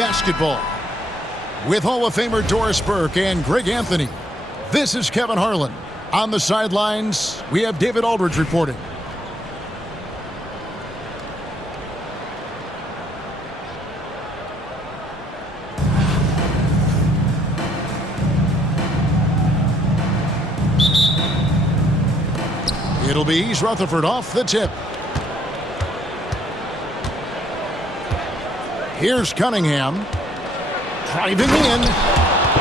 basketball. With Hall of Famer Doris Burke and Greg Anthony, this is Kevin Harlan. On the sidelines, we have David Aldridge reporting. It'll be East Rutherford off the tip. Here's Cunningham. Driving in.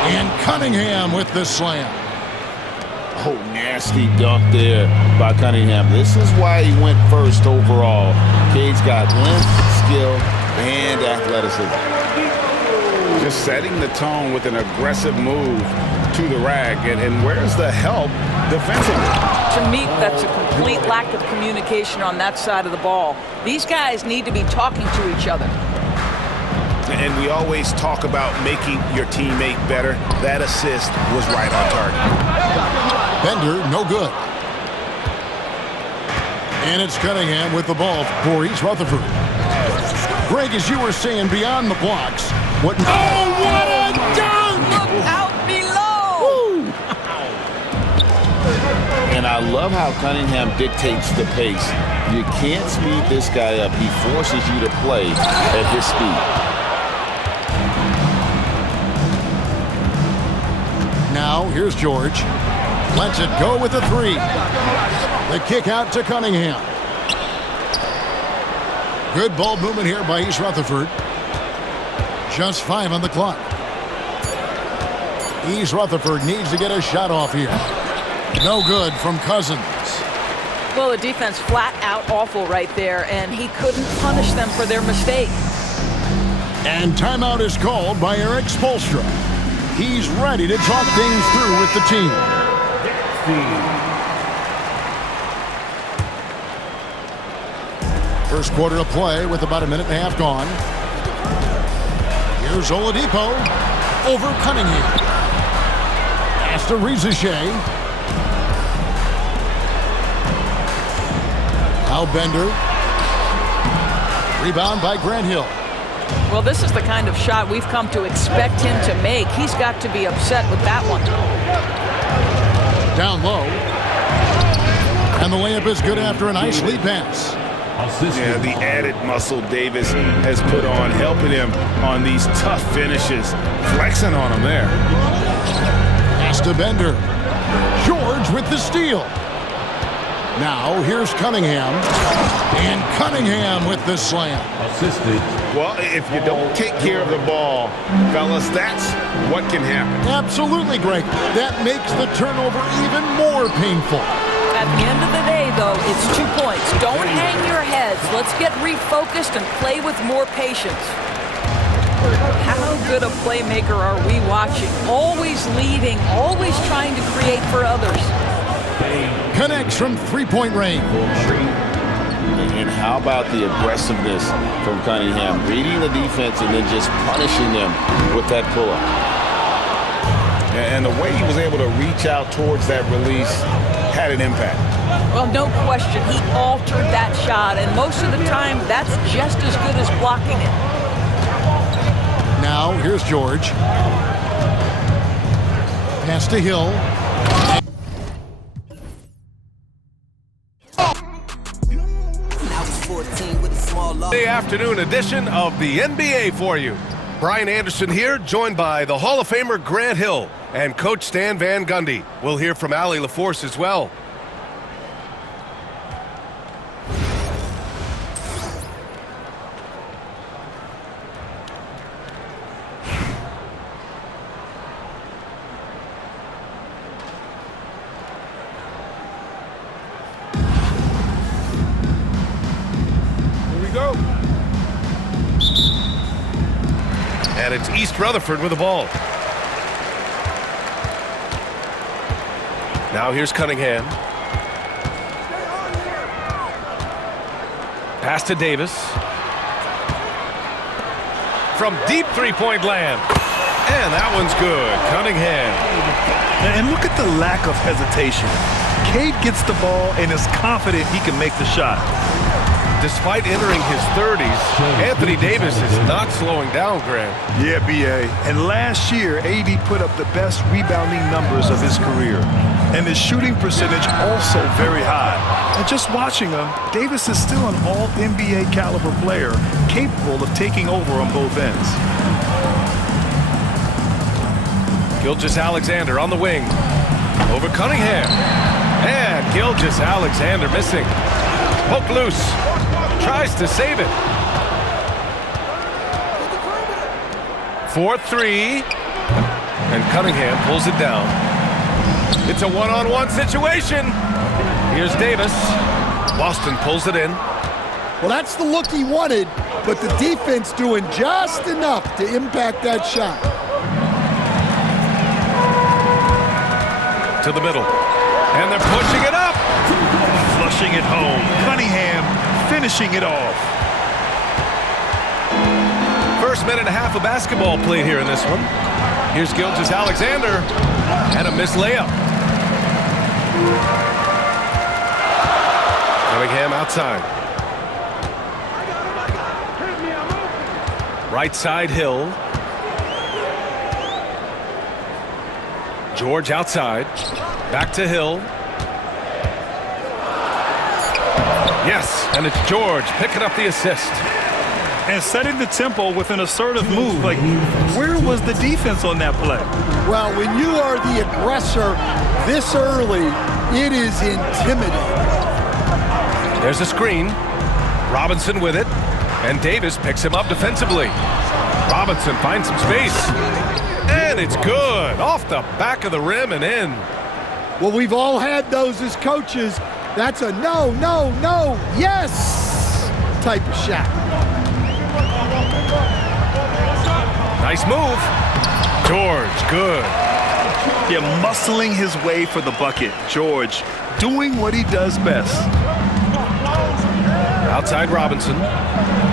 And Cunningham with the slam. Oh, nasty dunk there by Cunningham. This is why he went first overall. Cade's got length, skill, and athleticism. Just setting the tone with an aggressive move to the rack. And where's the help defensively? To me, that's a complete lack of communication on that side of the ball. These guys need to be talking to each other. And we always talk about making your teammate better. That assist was right on target. Bender, no good. And it's Cunningham with the ball for East Rutherford. Greg, as you were saying, beyond the blocks, what a dunk! Look out below! Woo! And I love how Cunningham dictates the pace. You can't speed this guy up. He forces you to play at his speed. Now, here's George. Lets it go with a three. The kick out to Cunningham. Good ball movement here by East Rutherford. Just 5 on the clock. East Rutherford needs to get a shot off here. No good from Cousins. Well, the defense flat out awful right there, and he couldn't punish them for their mistake. And timeout is called by Eric Spoelstra. He's ready to talk things through with the team. First quarter of play with about a minute and a half gone. Here's Oladipo over Cunningham. Pass to Rizachet. Now Bender. Rebound by Grant Hill. Well, this is the kind of shot we've come to expect him to make. He's got to be upset with that one. Down low. And the layup is good after a nice lead pass. Yeah, the added muscle Davis has put on, helping him on these tough finishes. Flexing on him there. Pass to Bender. George with the steal. Now, here's Cunningham. And Cunningham with the slam. Assisted. Well, if you don't take care of the ball, fellas, that's what can happen. Absolutely, Greg. That makes the turnover even more painful. At the end of the day, though, it's 2 points. Don't hang your heads. Let's get refocused and play with more patience. How good a playmaker are we watching? Always leading, always trying to create for others. Connects from three-point range. And how about the aggressiveness from Cunningham? Reading the defense and then just punishing them with that pull-up. And the way he was able to reach out towards that release had an impact. Well, no question. He altered that shot, and most of the time, that's just as good as blocking it. Now, here's George. Pass to Hill. The afternoon edition of the NBA for you. Brian Anderson here, joined by the Hall of Famer Grant Hill and Coach Stan Van Gundy. We'll hear from Allie LaForce as well. And it's East Rutherford with the ball. Now here's Cunningham. Pass to Davis. From deep three-point land. And that one's good. Cunningham. And look at the lack of hesitation. Cade gets the ball and is confident he can make the shot. Despite entering his 30s, Anthony Davis is not slowing down, Grant. Yeah, B.A. And last year, AD put up the best rebounding numbers of his career. And his shooting percentage also very high. And just watching him, Davis is still an all-NBA caliber player, capable of taking over on both ends. Gilgeous-Alexander on the wing. Over Cunningham. And Gilgeous-Alexander missing. Poke loose. Tries to save it. 4-3. And Cunningham pulls it down. It's a one-on-one situation. Here's Davis. Boston pulls it in. Well, that's the look he wanted, but the defense doing just enough to impact that shot. To the middle. And they're pushing it up. Flushing it home. Cunningham finishing it off. First minute and a half of basketball played here in this one. Here's Gilgeous-Alexander. And a missed layup. Cunningham outside. Right side, Hill. George outside. Back to Hill. Yes, and it's George picking up the assist. And setting the tempo with an assertive move. Like, where was the defense on that play? Well, when you are the aggressor this early, it is intimidating. There's a screen. Robinson with it. And Davis picks him up defensively. Robinson finds some space. And it's good. Off the back of the rim and in. Well, we've all had those as coaches. That's a no, no, no, yes type of shot. Nice move. George, good. Yeah, muscling his way for the bucket. George doing what he does best. Outside Robinson.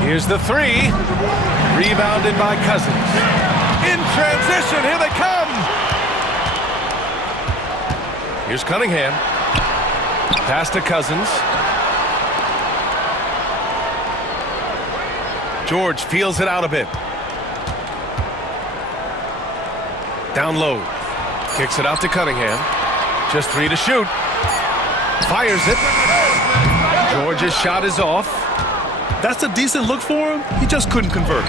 Here's the three. Rebounded by Cousins. In transition, here they come. Here's Cunningham. Pass to Cousins. George feels it out a bit. Down low. Kicks it out to Cunningham. Just 3 to shoot. Fires it. George's shot is off. That's a decent look for him. He just couldn't convert.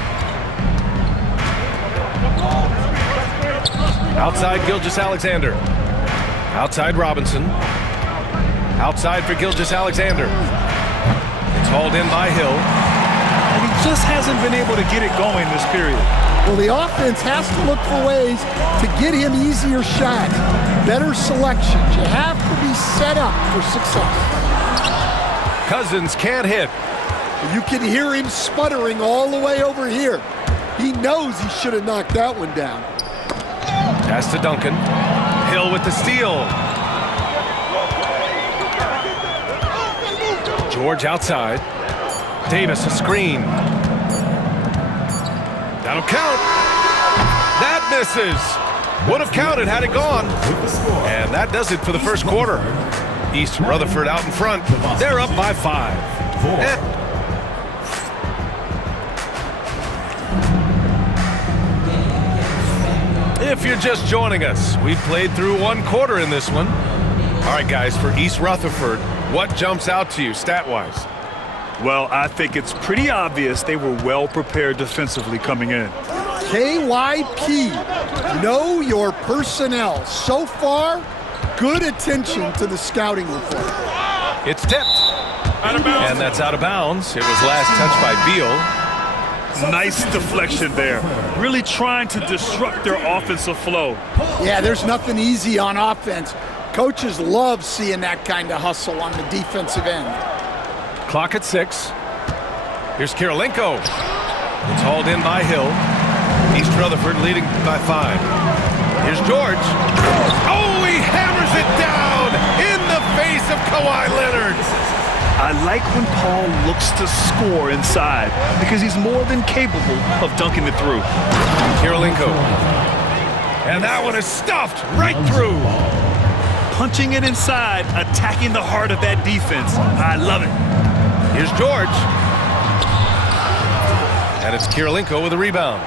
Outside Gilgeous-Alexander. Outside Robinson. Outside for Gilgeous-Alexander. It's hauled in by Hill. And he just hasn't been able to get it going this period. Well, the offense has to look for ways to get him easier shots, better selections. You have to be set up for success. Cousins can't hit. You can hear him sputtering all the way over here. He knows he should have knocked that one down. Pass to Duncan. Hill with the steal. George outside. Davis a screen. That'll count. That misses. Would have counted had it gone. And that does it for the first quarter. East Rutherford out in front. They're up by 5. If you're just joining us, we've played through 1 quarter in this one. All right, guys, for East Rutherford, what jumps out to you stat-wise? Well, I think it's pretty obvious they were well prepared defensively coming in. KYP, know your personnel. So far, good attention to the scouting report. It's tipped. And that's out of bounds. It was last touched by Beal. Nice deflection there. Really trying to disrupt their offensive flow. Yeah, there's nothing easy on offense. Coaches love seeing that kind of hustle on the defensive end. Clock at 6. Here's Kirilenko. It's hauled in by Hill. East Rutherford leading by 5. Here's George. Oh, he hammers it down in the face of Kawhi Leonard. I like when Paul looks to score inside because he's more than capable of dunking it through. Kirilenko. And that one is stuffed right through. Punching it inside, attacking the heart of that defense. I love it. Here's George. And it's Kirilenko with a rebound.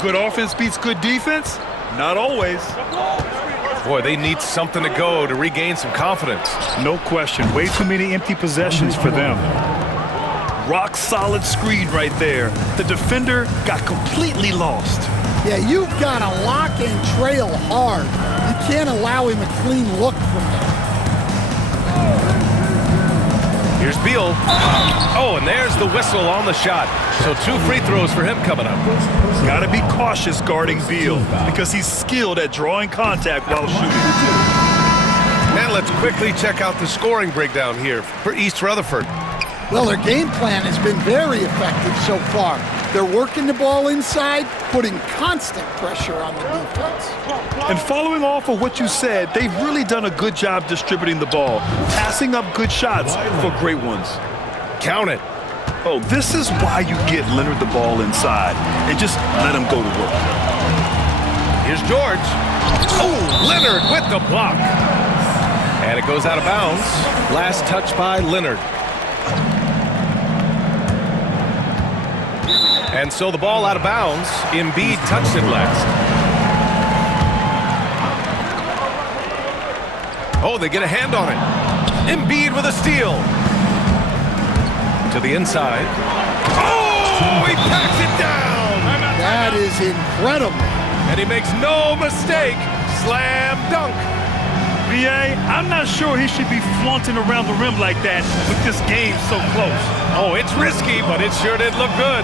Good offense beats good defense? Not always. Boy, they need something to go to regain some confidence. No question. Way too many empty possessions for them. Rock solid screen right there. The defender got completely lost. Yeah, you've got to lock and trail hard. You can't allow him a clean look from there. Here's Beal. Oh, and there's the whistle on the shot. So 2 free throws for him coming up. Got to be cautious guarding Beal because he's skilled at drawing contact while shooting. And let's quickly check out the scoring breakdown here for East Rutherford. Well, their game plan has been very effective so far. They're working the ball inside, putting constant pressure on the defense. And following off of what you said, they've really done a good job distributing the ball, passing up good shots for great ones. Count it. Oh, this is why you get Leonard the ball inside and just let him go to work. Here's George. Oh, Leonard with the block. And it goes out of bounds. Last touch by Leonard. And so the ball out of bounds. Embiid touched it last. Oh, they get a hand on it. Embiid with a steal. To the inside. Oh, he packs it down. That is incredible. And he makes no mistake. Slam dunk. VA, I'm not sure he should be flaunting around the rim like that with this game so close. Oh, it's risky, but it sure did look good.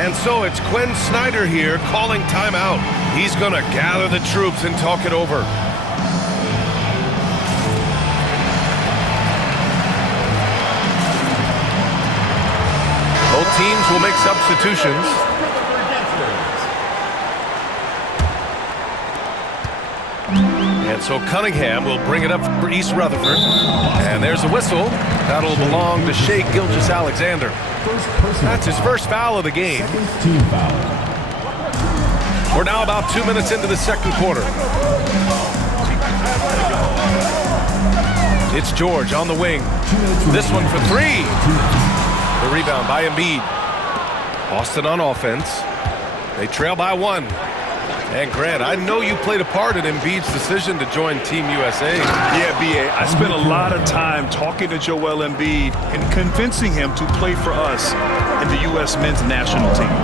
And so it's Quinn Snyder here calling timeout. He's going to gather the troops and talk it over. Both teams will make substitutions. And so Cunningham will bring it up for East Rutherford. And there's a whistle. That'll belong to Shai Gilgeous-Alexander. That's his first foul of the game. We're now about 2 minutes into the second quarter. It's George on the wing. This one for 3. The rebound by Embiid. Boston on offense. They trail by 1. And Grant, I know you played a part in Embiid's decision to join Team USA. Yeah, B.A., I spent a lot of time talking to Joel Embiid and convincing him to play for us in the U.S. men's national team.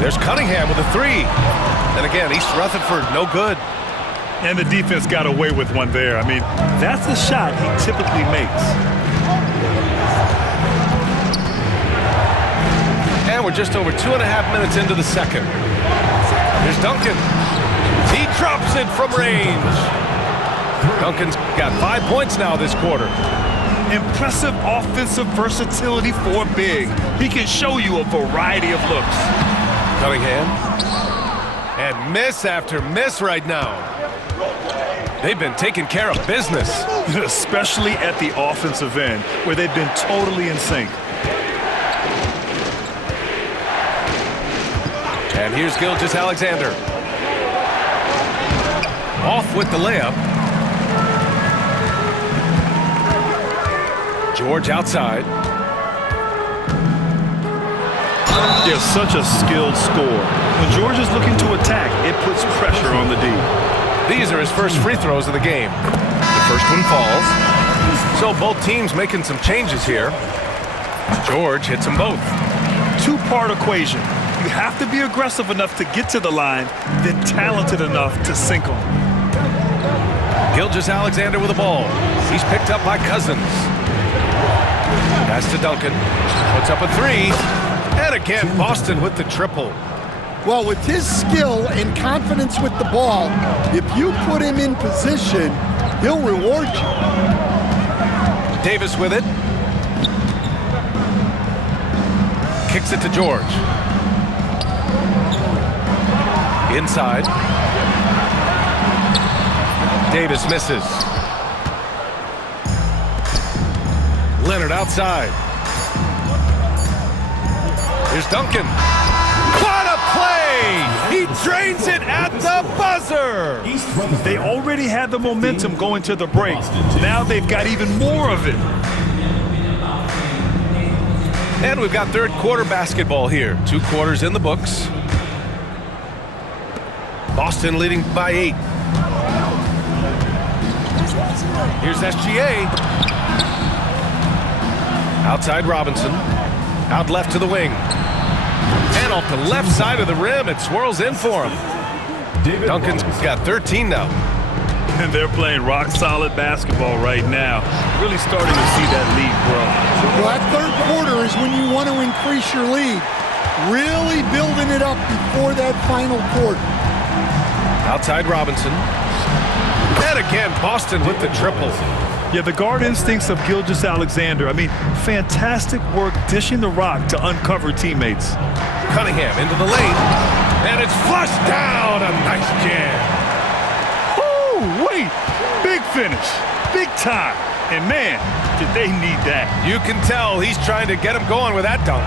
There's Cunningham with a 3. And again, East Rutherford, no good. And the defense got away with one there. I mean, that's the shot he typically makes. And we're just over 2.5 minutes into the second. Here's Duncan. He drops it from range. Duncan's got 5 points now this quarter. Impressive offensive versatility for big. He can show you a variety of looks. Cunningham. And miss after miss right now. They've been taking care of business. Especially at the offensive end, where they've been totally in sync. And here's Gilgeous-Alexander. Off with the layup. George outside. They're such a skilled scorer. When George is looking to attack, it puts pressure on the D. These are his first free throws of the game. The first one falls. So both teams making some changes here. George hits them both. Two-part equation. You have to be aggressive enough to get to the line, then talented enough to sink them. Gilgeous-Alexander with the ball. He's picked up by Cousins. Pass to Duncan. Puts up a 3. And again, Boston with the triple. Well, with his skill and confidence with the ball, if you put him in position, he'll reward you. Davis with it. Kicks it to George. Inside. Davis misses. Leonard outside. Here's Duncan. What a play! He drains it at the buzzer! They already had the momentum going to the break. Now they've got even more of it. And we've got third quarter basketball here. 2 quarters in the books. Boston leading by 8. Here's SGA. Outside Robinson. Out left to the wing. And off the left side of the rim, it swirls in for him. Duncan's got 13 now. And they're playing rock-solid basketball right now. Really starting to see that lead grow. Well, that third quarter is when you want to increase your lead. Really building it up before that final quarter. Outside Robinson. And again, Boston with the triple. Yeah, the guard instincts of Gilgeous-Alexander. I mean, fantastic work dishing the rock to uncover teammates. Cunningham into the lane. And it's flushed down. A nice jam. Wait, big finish, big time, and man, did they need that. You can tell he's trying to get him going with that dunk.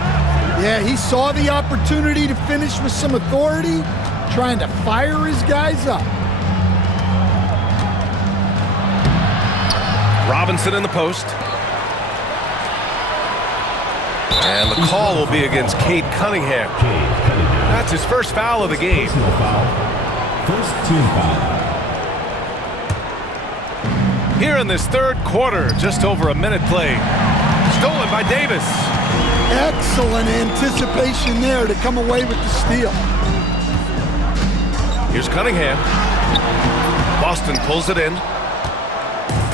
Yeah, he saw the opportunity to finish with some authority, trying to fire his guys up. Robinson in the post. And the call will be against Cade Cunningham. That's his first foul of the game. First team foul. Here in this third quarter, just over a minute played. Stolen by Davis. Excellent anticipation there to come away with the steal. Here's Cunningham. Boston pulls it in.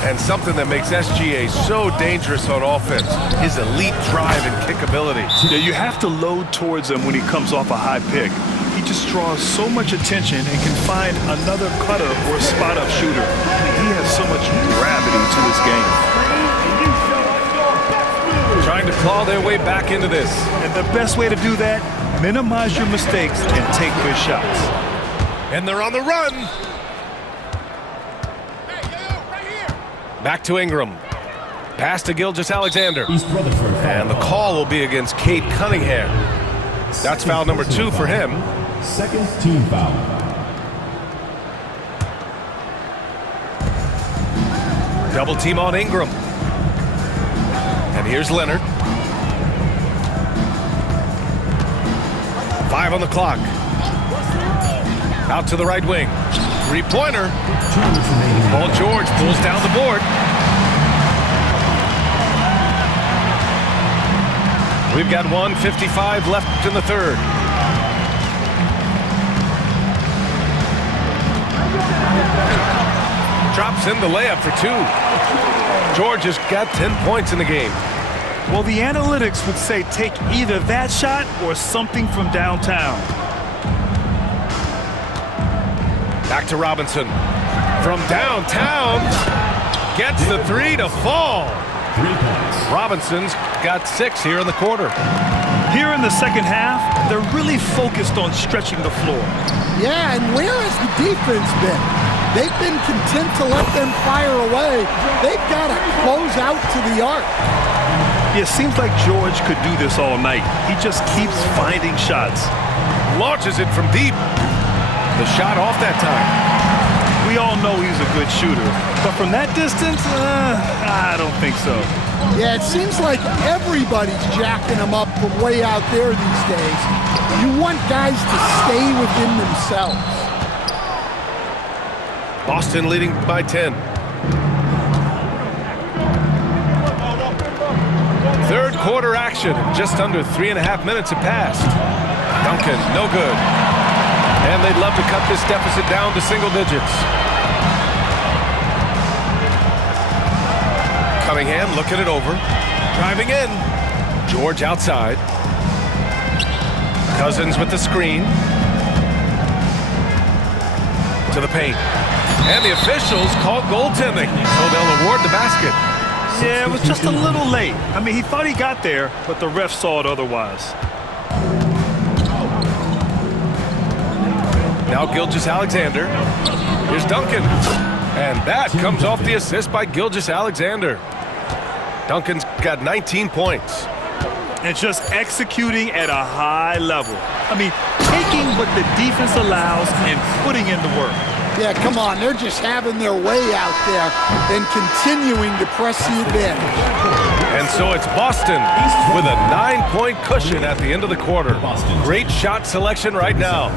And something that makes SGA so dangerous on offense, his elite drive and kick ability. Yeah, you have to load towards him when he comes off a high pick. He just draws so much attention and can find another cutter or spot-up shooter. He has so much gravity to his game. Trying to claw their way back into this. And the best way to do that, minimize your mistakes and take good shots. And they're on the run. Back to Ingram. Pass to Gilgeous-Alexander. And the call will be against Cade Cunningham. That's foul number 2 for him. Second team foul. Double team on Ingram. And here's Leonard. 5 on the clock. Out to the right wing. 3-pointer. Paul George pulls down the board. We've got 1:55 left in the third. Drops in the layup for 2. George has got 10 points in the game. Well, the analytics would say take either that shot or something from downtown. Back to Robinson. From downtown, gets the 3 to fall. 3 points. Robinson's got 6 here in the quarter. Here in the second half, they're really focused on stretching the floor. Yeah, and where has the defense been? They've been content to let them fire away. They've got to close out to the arc. It seems like George could do this all night. He just keeps finding shots. Launches it from deep. The shot off that time. We all know he's a good shooter, but from that distance, I don't think so. Yeah, it seems like everybody's jacking him up from way out there these days. You want guys to stay within themselves. Boston leading by 10. Third quarter action. Just under 3.5 minutes have passed. Duncan, no good. And they'd love to cut this deficit down to single digits. Cunningham looking it over. Driving in. George outside. Cousins with the screen. To the paint. And the officials called goaltending, so they'll award the basket. Yeah, it was just a little late. I mean, he thought he got there, but the ref saw it otherwise. Now Gilgeous-Alexander. Here's Duncan. And that comes off the assist by Gilgeous-Alexander. Duncan's got 19 points. And just executing at a high level. I mean, taking what the defense allows and putting in the work. Yeah, come on. They're just having their way out there and continuing to press the advantage. And And so it's Boston with a 9-point cushion at the end of the quarter. Great shot selection right now.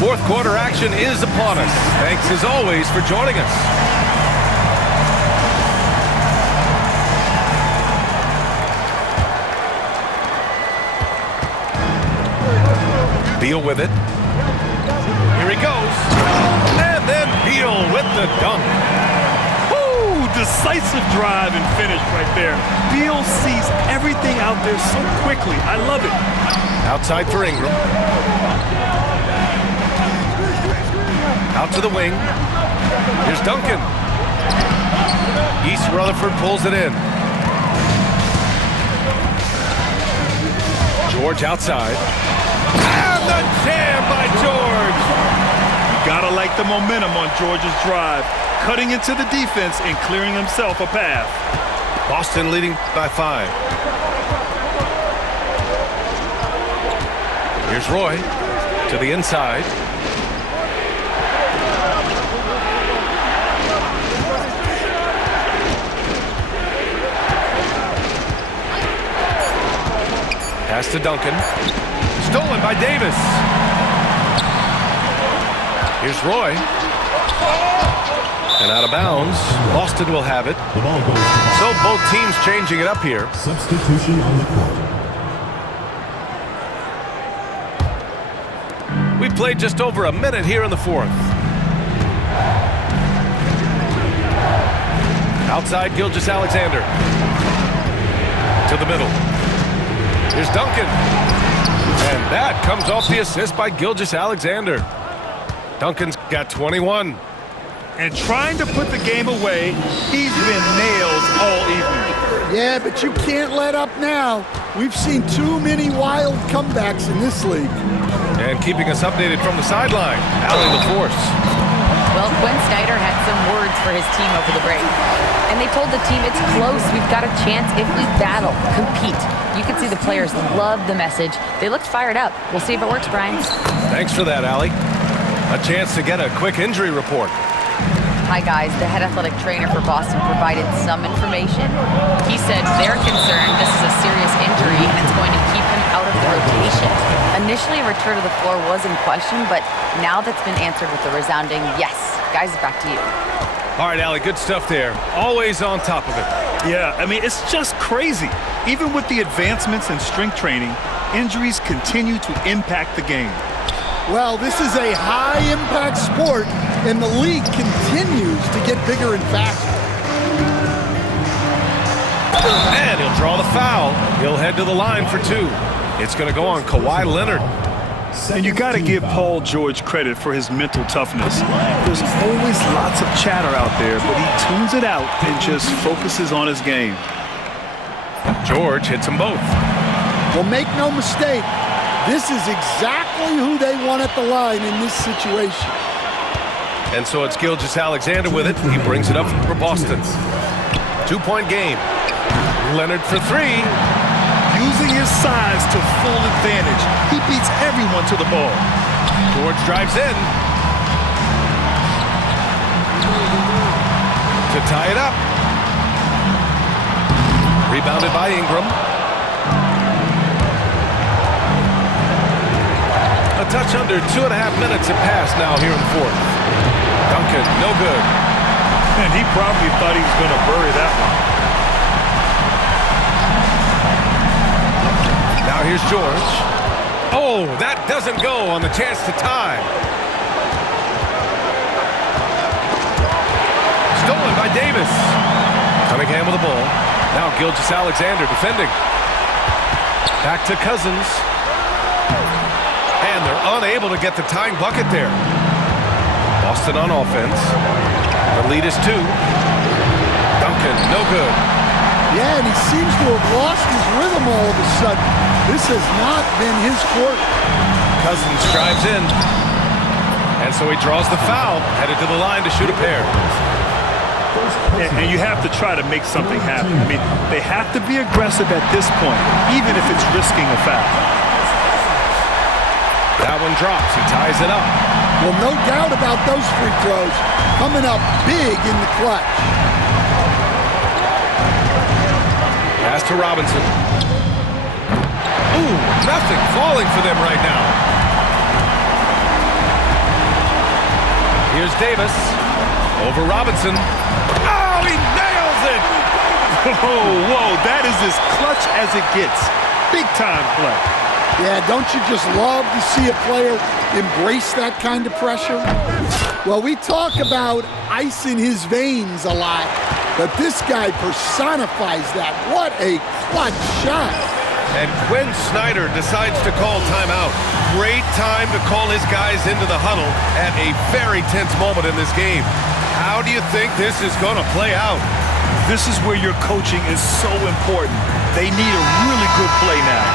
Fourth quarter action is upon us. Thanks as always for joining us. Beal with it. Here he goes. And then Beal with the dunk. Ooh, decisive drive and finish right there. Beal sees everything out there so quickly. I love it. Outside for Ingram. Out to the wing. Here's Duncan. East Rutherford pulls it in. George outside. And the jam by George. Gotta like the momentum on George's drive. Cutting into the defense and clearing himself a path. Boston leading by 5. Here's Roy to the inside. Pass to Duncan. Stolen by Davis. Here's Roy. And out of bounds. Boston will have it. The ball goes to So both teams changing it up here. substitution on the court. We played just over a minute here in the fourth. Outside Gilgeous-Alexander. To the middle. Here's Duncan. And that comes off the assist by Gilgeous-Alexander. Duncan's got 21. And trying to put the game away, he's been nailed all evening. Yeah, but you can't let up now. We've seen too many wild comebacks in this league. And keeping us updated from the sideline, Allie LaForce. Well, Quinn Snyder had some words for his team over the break. And they told the team it's close. We've got a chance if we battle, compete. You can see the players love the message. They looked fired up. We'll see if it works, Brian. Thanks for that, Allie. A chance to get a quick injury report. Hi, guys. The head athletic trainer for Boston provided some information. He said they're concerned this is a serious injury and it's going to keep him out of the rotation. Initially, a return to the floor was in question, but now that's been answered with a resounding yes. Guys, back to you. All right, Allie, good stuff there. Always on top of it. Yeah, I mean, it's just crazy. Even with the advancements in strength training, injuries continue to impact the game. Well, this is a high-impact sport, and the league continues to get bigger and faster. And he'll draw the foul. He'll head to the line for 2. It's going to go on Kawhi Leonard. And you got to give Paul George credit for his mental toughness. There's always lots of chatter out there, but he tunes it out and just focuses on his game. George hits them both. Well, make no mistake, this is exactly who they want at the line in this situation. And so it's Gilgeous-Alexander with it. He brings it up for Boston. 2-point game. Leonard for 3. Using his size to full advantage. He beats everyone to the ball. George drives in. To tie it up. Rebounded by Ingram. A touch under 2.5 minutes have passed now here in the fourth. Duncan, no good. And he probably thought he was going to bury that one. Now here's George. Oh, that doesn't go on the chance to tie. Stolen by Davis. Cunningham with the ball. Now Gilgeous-Alexander defending. Back to Cousins. And they're unable to get the tying bucket there. Boston on offense. The lead is 2. Duncan, no good. Yeah, and he seems to have lost his rhythm all of a sudden. This has not been his court. Cousins drives in. And so he draws the foul, headed to the line to shoot a pair. And you have to try to make something happen. I mean, they have to be aggressive at this point, even if it's risking a foul. That one drops. He ties it up. Well, no doubt about those free throws coming up big in the clutch. Pass to Robinson. Ooh, nothing falling for them right now. Here's Davis. Over Robinson. Oh, he nails it! Whoa, that is as clutch as it gets. Big time play. Yeah, don't you just love to see a player embrace that kind of pressure? Well, we talk about ice in his veins a lot, but this guy personifies that. What a clutch shot. And Quinn Snyder decides to call timeout. Great time to call his guys into the huddle at a very tense moment in this game. How do you think this is going to play out? This is where your coaching is so important. They need a really good play now.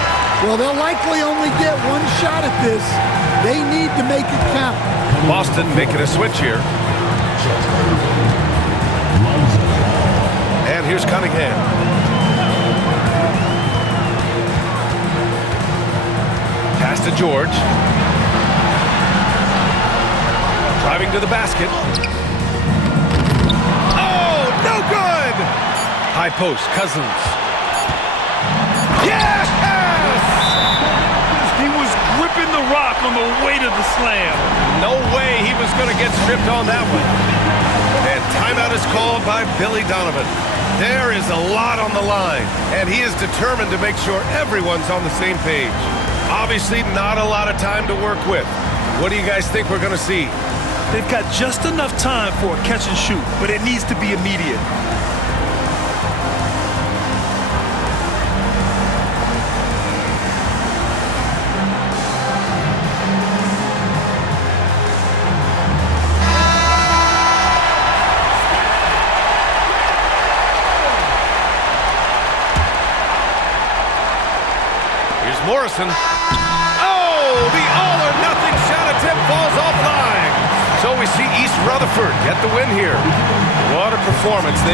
Well, they'll likely only get one shot at this. They need to make it count. Boston making a switch here. And here's Cunningham. Pass to George. Driving to the basket. Oh, no good! High post, Cousins. Yes! He was gripping the rock on the way to the slam. No way he was going to get stripped on that one. And timeout is called by Billy Donovan. There is a lot on the line, and he is determined to make sure everyone's on the same page. Obviously, not a lot of time to work with. What do you guys think we're going to see? They've got just enough time for a catch and shoot, but it needs to be immediate. Morrison. Oh, the all-or-nothing shot attempt falls offline. So we see East Rutherford get the win here. What a performance.